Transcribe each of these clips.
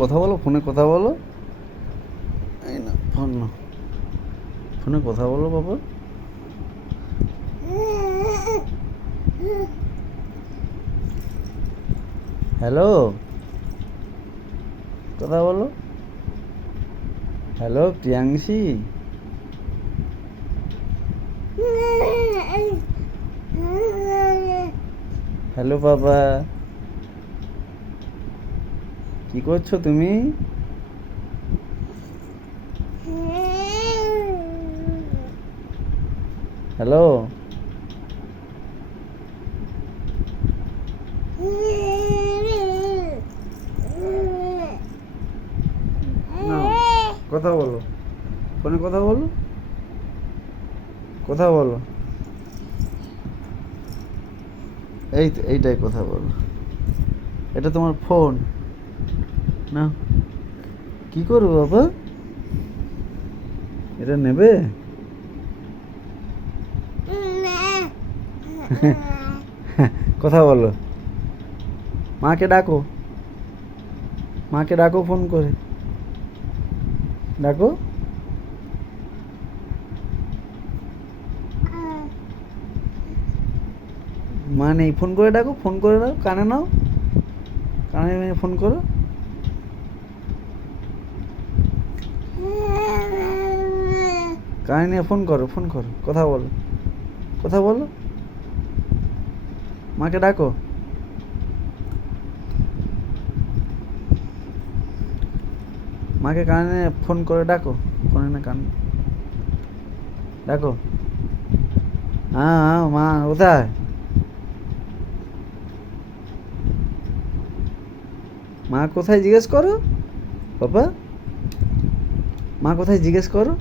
কথা বলো, ফোনে কথা বলো। এই না ফোন না, ফোনে কথা বলো বাবা। হ্যালো, কথা বলো। হ্যালো প্রিয়াংশী। হ্যালো বাবা, কি করছো তুমি? হ্যালো, না কথা বলো, ফোনে কথা বলো, কথা বলো। এইটাই কথা বলো, এটা তোমার ফোন না। কি করবো বাবা, এটা নেবে? কথা বলো, মাকে ডাকো, মাকে ডাকো, ফোন করে ডাকো। মা নেই, ফোন করে ডাকো, ফোন করে দাও, কানে নাও, কানে নিয়ে ফোন করো। কানে নিয়ে ফোন করো, ফোন করো, কথা বলো, কথা বলো, মাকে ডাকো। মাকে কানে ফোন করে ডাকো, ফোনে না কানে ডাকো। হ্যাঁ হ্যাঁ, মা কোথায়? মা কোথায় জিজ্ঞেস করো বাবা, মা কোথায় জিজ্ঞেস করো।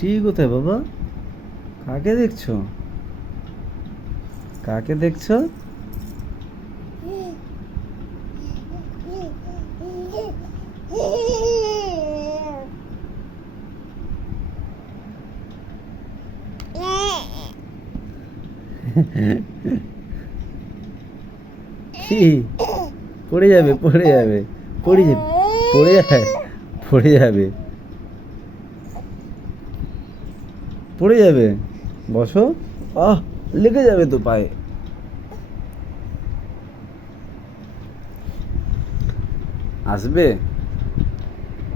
ঠিক কোথায় বাবা, কাকে দেখছো, কাকে দেখছো? কি পড়ে যাবে, পড়ে যাবে, পড়ে যাবে, পড়ে যাবে, পড়ে যাবে, পড়ে যাবে, বসো। আহ, লেগে যাবে তো পায়ে। আসবে,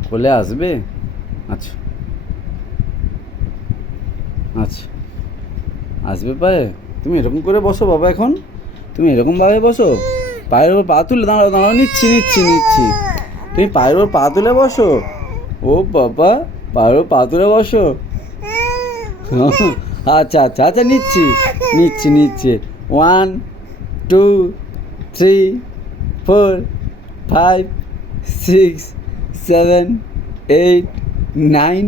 কোলে আসবে? আচ্ছা আচ্ছা, আসবে পায়ে। তুমি এরকম করে বসো বাবা, এখন তুমি এরকমভাবে বসো, পায়ের ওপর পা তুলে দাঁড়াও, দাঁড়াও, নিচ্ছি নিচ্ছি নিচ্ছি। তুমি পায়ের ওপর পা তুলে বসো। ও বাবা, পায়ের ওপর পা তুলে বসো। আচ্ছা আচ্ছা আচ্ছা, নিচ্ছি নিচ্ছি নিচ্ছি। 1 2 3 4 5 6 7 8 9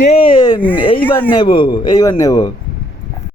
10। এইবার নেব, এইবার নেব।